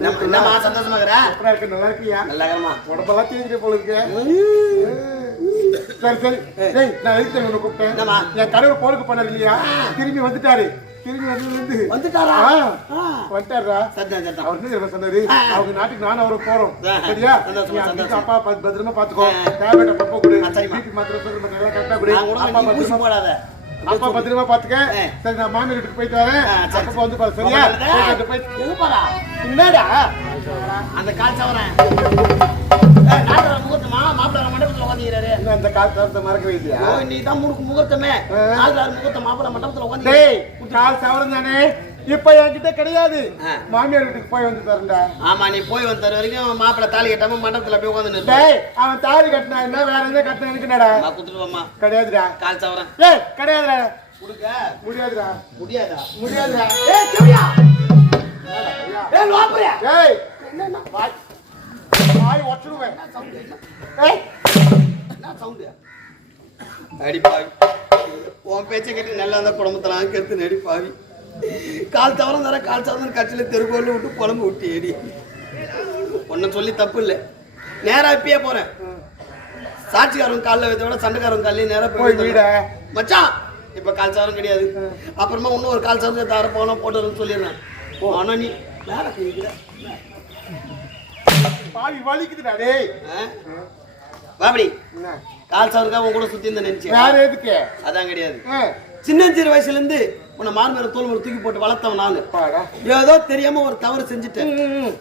என்னம்மா சந்தோஷமா இருக்கற? அப்புறம் இருக்க நல்லா இருக்கியா? நல்லா இருக்கமா. உடம்பெல்லாம் தேஞ்சிட்டே போல இருக்கு. சரி சரி. டேய் நான் எதுக்கு உன்னை கூப்பிட்டேன்? என்னம்மா? என் கணவர் போருக்கு போனார் இல்லையா? திரும்பி வந்துட்டாரு. திரும்பி வந்துட்டாரா? வந்துட்டாரா? சந்தோஷம். அவர் என்ன சொன்னாரு? அவங்க நாட்டுக்கு நானும் அவரும் போறோம். சரியா? சந்தோஷம். அப்பா பத்திரமா பாத்துக்கோ. டேப்லெட் அப்பப்போ கொடு. வீட்டுக்கு மாத்திரம் சொல்ற மாதிரி எல்லாம் கரெக்டா கொடு. அப்பா பத்திரமா போடாத. அப்பா பத்திரமா பாத்துக்க. சரி நான் மாமியார் வீட்டுக்கு போயிட்டு வரேன். அப்பப்போ வந்து பாரு. சரியா? எங்க போறா? என்னடா? அந்த கால் சவரன். நாட்டற முகூர்த்தமா மாப்பிள்ளை மண்டபத்துல உட்கார்ந்திருக்காரு. என்ன அந்த கால் சவரத்தை மறக்கவே இல்லையா? நீ தான் முகூர்த்தமே. நாட்டற முகூர்த்தம் மாப்பிள்ளை மண்டபத்துல உட்கார்ந்து. டேய் கால் சவரம் தானே. இப்ப என்கிட்ட கிடையாது. மாமியார் வீட்டுக்கு போய் வந்து தரேன்டா. ஆமா நீ போய் வந்த வரைக்கும் மாப்பிள்ளை தாலி கட்டாம மண்டபத்துல போய் உட்கார்ந்து நின்னு. டேய் அவன் தாலி கட்டினா என்ன வேற எந்த கட்டினா எனக்கு என்னடா? நான் குத்துடுவேம்மா. கிடையாதுடா. கால் சவரன். டேய் கிடையாதுடா. குடுக்க முடியாதுடா. முடியாதா? முடியாதுடா. ஏய் கேவியா? ஏய் லோப்பரே. டேய் என்ன வாய் வாய் ஒட்டுடுவேன். சவுண்ட் என்ன? ஏய் என்ன சவுண்ட்? அடி பாவி. உன் பேச்ச கேட்டு நல்லா அந்த குடும்பத்தலாம் கெடுத்து நடி பாவி. கால் தவறம் தர கால் சவரன் கட்சியில தெருக்கோல விட்டு குழம்பு விட்டு ஏடி. ஒன்ன சொல்லி தப்பு இல்லை. நேரா இப்பயே போறேன். சாட்சிக்காரன் காலில் வைத்த விட சண்டைக்காரன் காலையே நேரா போய் வீட மச்சான் இப்ப கால் சவரம் கிடையாது. அப்புறமா இன்னும் ஒரு கால் சவரம் தர போனா போட்டு சொல்லிடுறேன். ஆனா நீ வேலை கிடைக்கிற பாவி வலிக்குதுடா. டேய் வாபடி என்ன கால் சவருக்கா உன் கூட சுத்தி இருந்த நினைச்சேன். வேற எதுக்கு? அதான் கிடையாது. சின்னஞ்சிறு வயசுல இருந்து உன்னை மார்மேல தோல் ஒரு தூக்கி போட்டு வளர்த்தவன் நானு. ஏதோ தெரியாம ஒரு தவறு செஞ்சுட்டேன்.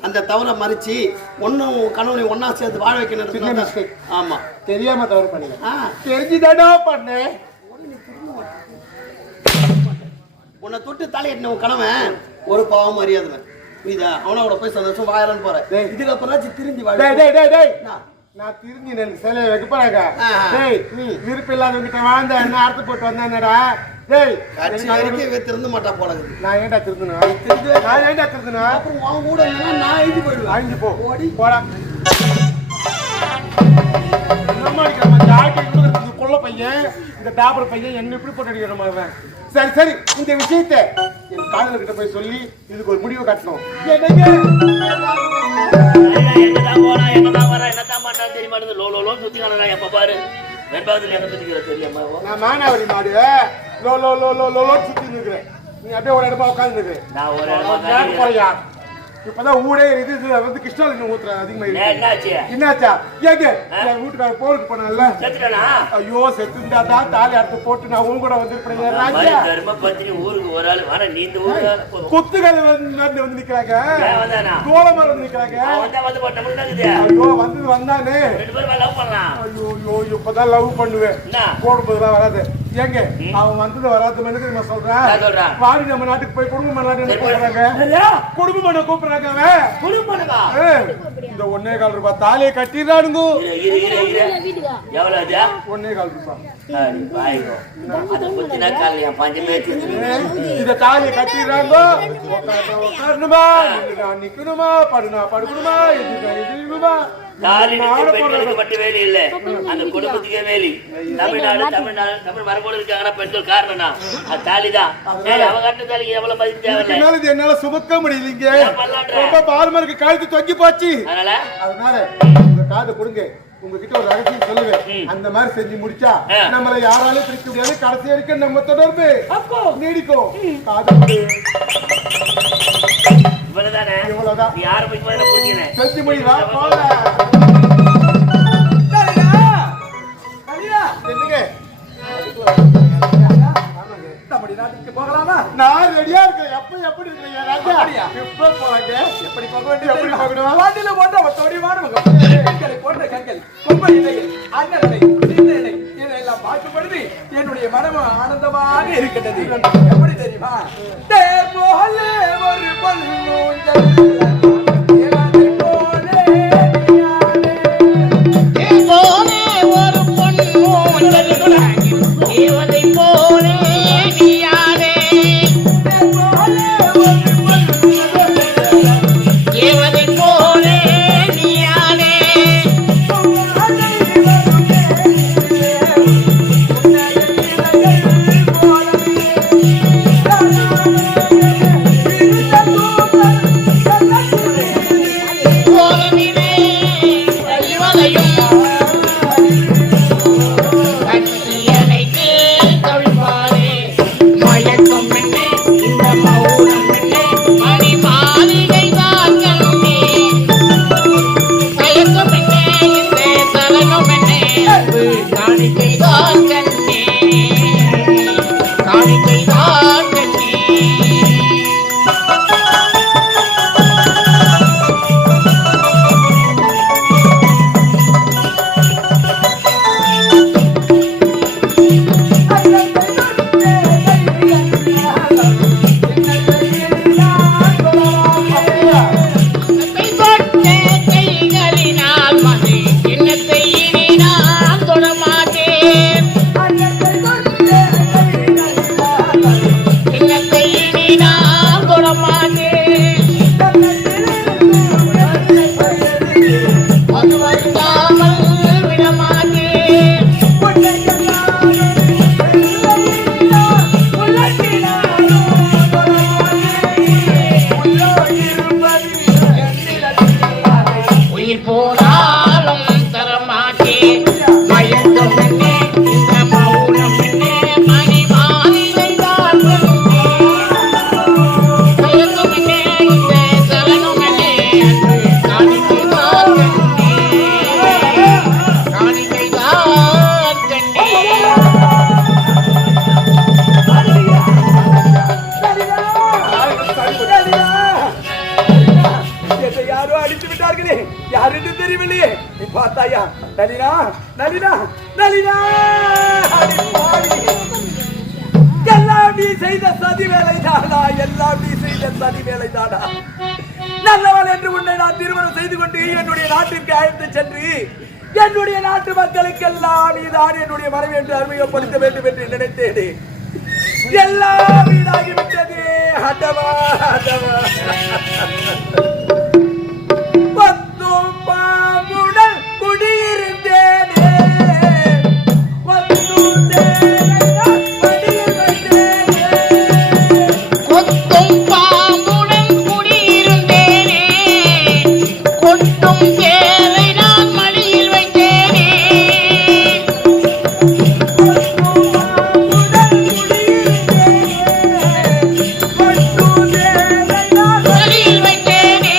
அந்த தவறை மறைச்சு ஒன்னும் கணவனை ஒன்னா சேர்த்து வாழ வைக்கணும். ஆமா தெரியாம தவறு பண்ணல. தெரிஞ்சுதானோ பண்ணேன். உன்னை தொட்டு தலையிட்ட உன் கணவன் ஒரு பாவம் அறியாதவன். புரியுதா? அவனோட போய் சந்தோஷம் வாழலான்னு போறேன். இதுக்கப்புறம் திரும்பி வாழ நான் திரும்பி எனக்கு சிலையை வைக்க போறாங்க. டேய் விருப்பம் இல்லாதவங்கிட்ட வாழ்ந்த என்ன அர்த்தம் போட்டு வந்தானடா? டேய் கட்சி வரைக்கும் திருந்த மாட்டா போல. நான் ஏன்டா திருந்தணும்? நான் ஏன்டா திருந்தணும்? அப்புறம் உன் கூட நான் அழிஞ்சு போயிடுவேன். அழிஞ்சு போ போடா. இந்த கொள்ள பையன் இந்த டாபர் பையன் என்ன இப்படி போட்டு அடிக்கிற மாதிரி. சரி சரி இந்த விஷயத்த என் காதலர் கிட்ட போய் சொல்லி இதுக்கு ஒரு முடிவு கட்டணும். என்னதான் போனா என்னதான் வரா என்னதான் பண்ணா தெரியுமா? லோ சுத்தி காணா எப்ப பாரு வெண்பாகத்துல என்ன பத்திக்கிற தெரியாமா? நான் மானாவரி மாடு low low low low low சுத்தி நிற்கிறேன். நீ அப்படியே ஒரு இடமா உட்காந்து நிற்கிறேன். நான் ஒரு இடமா இப்பதான் ஊரே இது வந்து கிருஷ்ணாலிங்க ஊத்துற அதிகமா என்னாச்சு? என்னாச்சா? ஏங்க என் வீட்டுக்கார போருக்கு போனல ஐயோ செத்துண்டா தான் தாலி அறுத்து போட்டு நான் உன் கூட வந்திருப்பேன். பத்தினி ஊருக்கு ஒரு ஆள் ஆனா நீ இந்த ஊருக்கு குத்துகள் வந்து நிக்கிறாங்க. தோளமரம் வந்து நிக்கிறாங்க. ஐயோ வந்து வந்தானே. ஐயோ இப்பதான் லவ் பண்ணுவேன். போடும்போதுலாம் வராது. ஏங்க அவன் வந்தது வராது மனுக்கு நான் சொல்றேன். வாடி நம்ம நாட்டுக்கு போய் குடும்ப மன்னாட்டு கூப்பிடுறாங்க. குடும்ப மன்ன கூப்பிடுறாங்க. இந்த 1.25 ரூபாய் தாலியை கட்டிடுறானுங்க. 1.25 ரூபாய் இந்த தாலியை கட்டிடுறாங்க. உட்காரணுமா நிக்கணுமா படுனா படுக்கணுமா எதிர்க்கணுமா? மட்டும் வேலை இல்ல அந்த குடும்பத்துக்கே வேலி. தமிழ் மரபோடு இருக்காங்கன்னா பெண்கள் காரணம்னா அது தாலிதான். அவங்க கட்ட தாலிக்கு எவ்வளவு மதிப்பு தேவை? என்னால சுமக்க முடியலீங்க. ரொம்ப பால்மருக்கு கழுத்து தொங்கி போச்சு. அதனால உங்க காதை கொடுங்க. உங்ககிட்ட ஒரு ரகசியம் சொல்லுவேன். அந்த மாதிரி செஞ்சு முடிச்சா நம்மள யாராலும் பிரிக்க முடியாது. கடைசி வரைக்கும் நம்ம தொடர்பு நீடிக்கும். காது இவ்வளவுதானே? இவ்வளவுதான். யாரை போய் புரிஞ்சுக்கிறேன். செஞ்சு முடிவா போல போகலாமா? நான் ரெடியா இருக்கேன். எப்படி இருக்கீங்க ராஜா? எப்ப போறாங்க? எப்படி போக வேண்டிய எப்படி போகணும்? வாட்டில போட்ட ஒத்தோடிவான கண்களை போட்ட கண்கள் கொம்பை இலையில் அண்ணனை சிந்தனை இதெல்லாம் பார்க்கப்படுது. என்னுடைய மனம் ஆனந்தமாக இருக்கிறது. எப்படி தெரியுமா? தேர் போல ஒரு பொன்னூஞ்சல் விட்டார்களே யார் என்று தெரியவில்லையே. நீ பார்த்தாயா நளினா நளினா நளினா எல்லாம் நீ செய்த சதி வேலை தானா, எல்லாம் நீ செய்த சதி வேலை தானா. நல்லவள் என்று உன்னை நான் திருமணம் செய்து கொண்டு என்னுடைய நாட்டிற்கு அழைத்து சென்று என்னுடைய நாட்டு மக்களுக்கெல்லாம் நீதான் என்னுடைய மனைவி என்று அறிமுகப்படுத்த வேண்டும் என்று நினைத்தேனே. எல்லாம் வீடாகிவிட்டது. அடவா அடவா பத்தும் பாம்புடன் குடியிருந்தேனே. கொத்தும் பாம்புடன் குடியிருந்தேனே, கொட்டும் சேலை நான் மடியில் வைத்தேனே. மடியில் வைத்தேனே.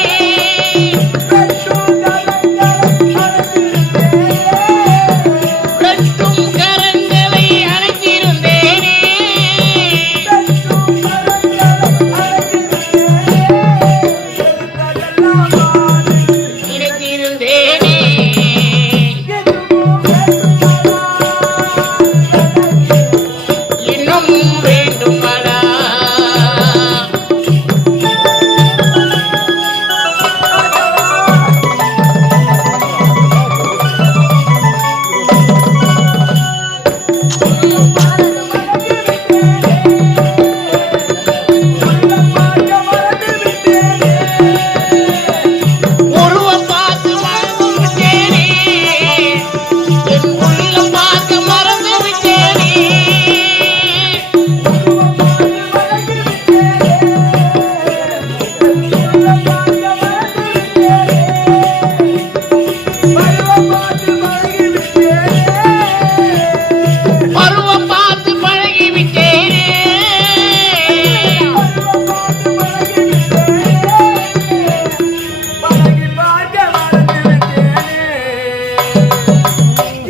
கட்டும் கரங்களை அணைத்திருந்தேனே. இருந்திருந்தேனே. இன்னும் வேண்டுமடா. உருவம் பார்த்து மறந்து விட்டேனே. என் உள்ளம் பார்க்க மறந்து விட்டேனே. பருவம் பார்த்து பழகி விட்டேனே.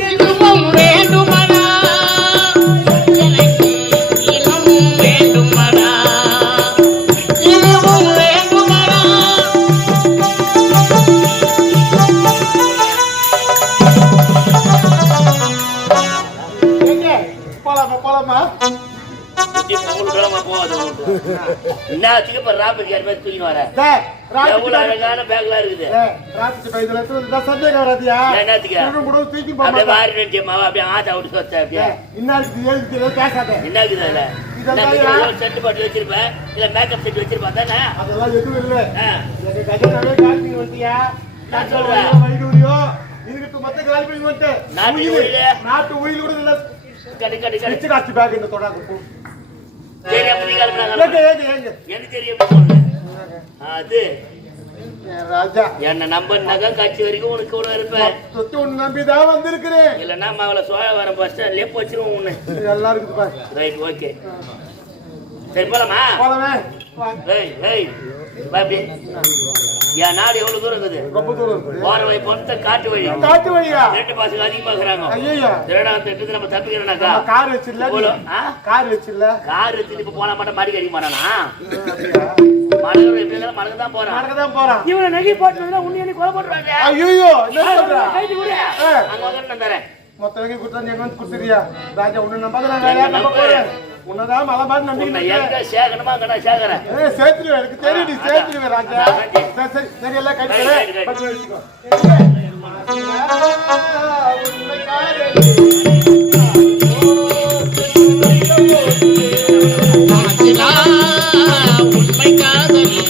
இன்னும் வேண்டுமடா. எனக்கு இன்னும் வேண்டுமடா. இன்னும் வேண்டுமடா. போலாமா போலாமா. என்னத்துக்கு இப்ப ராபத்துக்கு யாருமே தூக்கி வர எவ்வளவு அழகான பேக்லாம் இருக்குது. என்னத்துக்கு அப்படியே வாரி நினைச்ச மாவா அப்படியே ஆட்டா விட்டு சொத்த அப்படியே என்ன இருக்குது அதுல செட்டு பாட்டு வச்சிருப்பேன் இல்ல மேக்கப் செட் வச்சிருப்பா தானே. நான் சொல்றேன் நாட்டு உயிர் கூட கடி கடி கடி காட்சி பேக் இந்த தொடர்ந்து தெரியும் அப்படி கிளம்புறாங்க எனக்கு தெரியும். அது ராஜா என்ன நம்பனாக்கா கட்சி வரைக்கும் உனக்கு கூட இருப்பேன். உன் நம்பிதான் வந்திருக்கிறேன். இல்லன்னா அவளை சோழ வர பஸ் ஸ்டாண்ட்லயே போச்சிருவோம் உன்னை. எல்லாம் இருக்குது பாரு. ரைட் ஓகே சரி போலாமா. போலாமே. ஏய் ஏய் பாபி என் நாடு எவ்வளவு தூரம் இருக்குது. ரொம்ப தூரம் இருக்குது. போற வழி பொறுத்த காட்டு வழி. காட்டு வழியா? ரெண்டு பாசுக்கு அதிகமாக்குறாங்க. ஐயா திருடா திட்டத்துக்கு நம்ம தப்பிக்கிறோம்னாக்கா கார் வச்சிடல. கார் வச்சிடல. கார் வச்சுட்டு இப்ப போன மாட்டேன் மாடி அடிக்க மாட்டானா. மடகு எப்படி இருந்தாலும் மடகு தான் போறான். நடக்க தான் போறான். இவனை நகை போட்டு உன்னை என்ன கொலை பண்றாங்க. ஐயோ என்ன சொல்ற? கைது விடு. அங்க வந்து நான் தரேன். மொத்த நகை கொடுத்தா நீ வந்து கொடுத்துறியா? ராஜா உன்னை நம்பாத நான் வேற நம்ப போறேன். உன்னதான் மலை மாதிரி நம்பிக்கிட்டு எங்க சேகரமா கண்ணா சேகரன். சேர்த்துருவேன். எனக்கு தெரியும் நீ சேர்த்துருவேன் ராஜா. சரி சரி சரி எல்லாம் கைட்டு பட்டு வச்சுக்கோ. உண்மை காதலி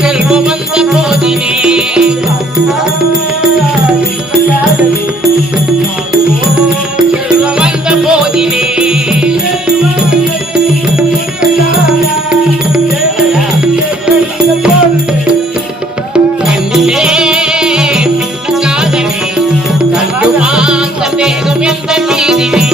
செல்வம் வந்த போதினே. செல்வம் வந்த போதினே. கண்ணிலே காதலி கண்டுமா சந்தேகம் எந்த நீதினே.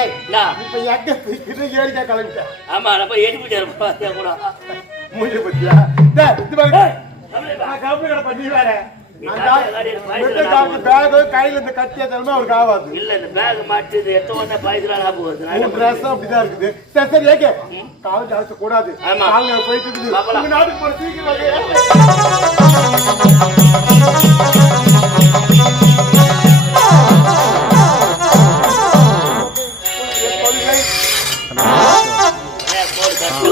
டேய் நான் இப்ப எங்க இது ஏறிக்கா கிளம்பிட்டேன் ஆமா நம்ம ஏடிபிட்டாரு கூட மூஞ்சி பத்தியா டேய் இது பாரு தமிழ் நான் கம்பெனி கடை பண்ணி வேற நீ அந்த தாத்தா காடி மெட்டை காக்கு பேக் கையில இந்த கட்டியா தரமா அவருக்கு ஆகாது இல்ல இந்த பேக் மாட்டுது எத்த உடனே பாய்ச்சலாம் போகுது நான் என்ன உன் ட்ரெஸ் அப்படிதான் இருக்குது சரி சரி ஏகே கால் ஜாஸ்தி கூடாது ஆமா. கால் போயிட்டு இருக்குது பாப்பலாம். உங்க நாட்டுக்கு போற சீக்கிரம் வாங்க. பண்ணுவேன்? போடு கட்டு.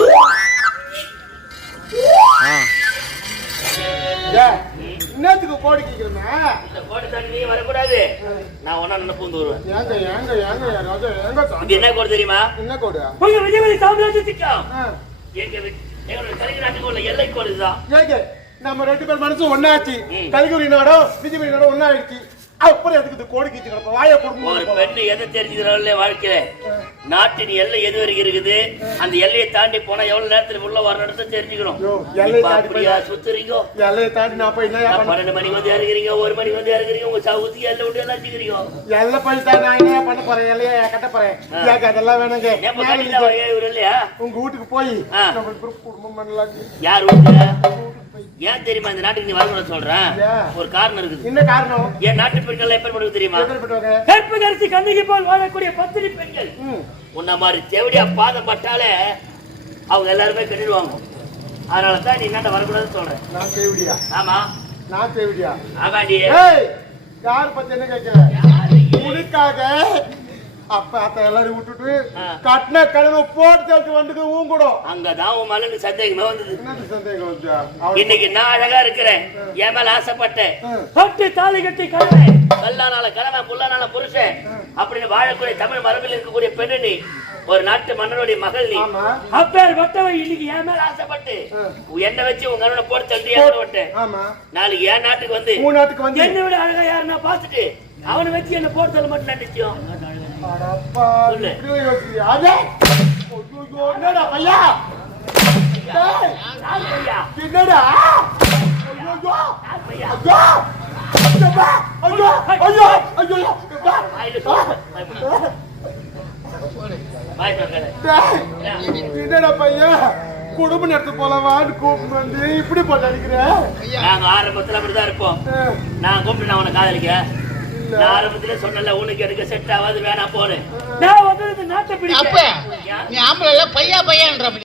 ஏய், என்னத்துக்கு கோடி கேக்குறேன்னா இந்த கோட்டை தாண்டி நீ வரக்கூடாது நான் ஒன்னா நின்று பூந்து வருவேன் ஏங்க ஏங்க ஏங்க ராஜா ஏங்க இது என்ன கோடு தெரியுமா என்ன கோடு உங்க விஜயவதி சாம்ராஜ்ய திட்டம் ஆ. எங்களுடைய கலைஞர் நாட்டுக்கு உள்ள எல்லை கோடு இதுதான் ஏங்க நம்ம 2 பேர் மனசு ஒண்ணாச்சு ம். கலிகுரி நாடோ விஜயபுரி நாடோ ஒண்ணா ஆயிடுச்சு அப்புறம் எதுக்கு இந்த கோடி கீச்சு கிடப்ப வாயை ஒரு கொடுங்க பெண்ணு எதை தெரிஞ்சுக்கிறாள் வாழ்க்கையில நாட்டின் எல்லை எது வரைக்கும் இருக்குது அந்த எல்லையை தாண்டி போனா எவ்வளவு நேரத்துல உள்ள வரணும்னு தெரிஞ்சுக்கணும் ஐயோ, எல்லையை இப்ப தாண்டி அப்படியா சுத்துறீங்க எல்லையை தாண்டி நான் போய் என்ன 12 மணிக்கு வந்து இறங்குறீங்க 1 மணிக்கு வந்து இறங்குறீங்க உங்க சவுத்துக்கு எல்லை விட்டு எல்லாம் வச்சுக்கிறீங்க எல்லை போயிட்டா நான் என்ன பண்ண போறேன் எல்லையை கட்ட போறேன் ஏங்க அதெல்லாம் வேணுங்க ஏப்ப கட்டில இவர் இல்லையா உங்க வீட்டுக்கு போய் ஆ. நம்ம குடும்பம் பண்ணலாம் யார் வீட்டுல ஏன் தெரியுமா இந்த நாட்டுக்கு நீ வரணும்னு சொல்றேன் ஏன்? ஒரு காரணம் இருக்குது என்ன காரணம் என் நாட்டு பெண்கள் எப்படி பண்ணுறது தெரியுமா எப்படிப்பட்டவங்க கற்பகரிசி கண்ணகி போல் வாழக்கூடிய பத்தினி பெண்கள் ம். உன்ன மாதிரி தேவடியா பாதம் பட்டாலே அவங்க எல்லாருமே கட்டிடுவாங்க அதனால தான் நீ என்ன வரக்கூடாதுன்னு சொல்றேன் நான் தேவிடியா ஆமா நான் தேவிடியா ஆமாண்டி ஏய் யார் பத்தி என்ன கேட்கிறேன் உனக்காக அப்ப அத்த எல்லாரும் விட்டுட்டு ஆ. கட்டின கடனை போட்டு தள்ளிட்டு வந்துட்டு ஊன் கூட அங்கதான் உன் மேல எனக்கு சந்தேகமே வந்தது என்னது சந்தேகம் வந்தா இன்னைக்கு நான் அழகா இருக்கிறேன் என் மேல ஆசைப்பட்டேன் ம். பட்டு தாலி கட்டி கலவை கல்லானால கலவை புல்லானால புருஷன் அப்படின்னு வாழக்கூடிய தமிழ் மரபில் இருக்கக்கூடிய பெண்ணு நீ ஒரு நாட்டு மன்னனுடைய மகள் நீ ஆமா. அப்பேர் பட்டவை இன்னைக்கு என் மேல ஆசைப்பட்டு என்ன வச்சு உங்க அண்ணனை போட்டு தள்ளி ஏன் விட்டேன் ஆமா நாளைக்கு என் நாட்டுக்கு வந்து மூணு நாட்டுக்கு வந்து என்னை விட அழகா யாருன்னா பார்த்துட்டு அவனை வச்சு என்ன போட்டு தள்ள மட்டும் நினைச்சோம் அடப்பா, சொல்லு. இப்படியும் யோசிக்கிறியா? அடே! ஐயோ, என்னடா பையா? டேய், என்னடா? ஐயோ, பையா ஐயோ! ஐயப்பா, ஐயோ, ஐயோ, ஐயோ, ஐயப்பா. வாயில சொல்லு. வாய் திறக்காத. டேய், என்னடா பையா? குடும்பம் நடத்த போலவான்னு கூப்பிட்டு வந்து இப்படி போட்டு அடிக்கிற? நாங்க ஆரம்பத்துல அப்படிதான் இருப்போம் நான் கூப்பிட்டு நான் உன்னை காதலிக்க நான் ஆரம்பத்திலே சொன்னல உனக்கு எனக்கு செட் ஆகாது வேணாம் போனேன் நான் வந்து இந்த நாட்டை அப்ப பிடிக்க நீ ஆம்பளை பையா பையன்ற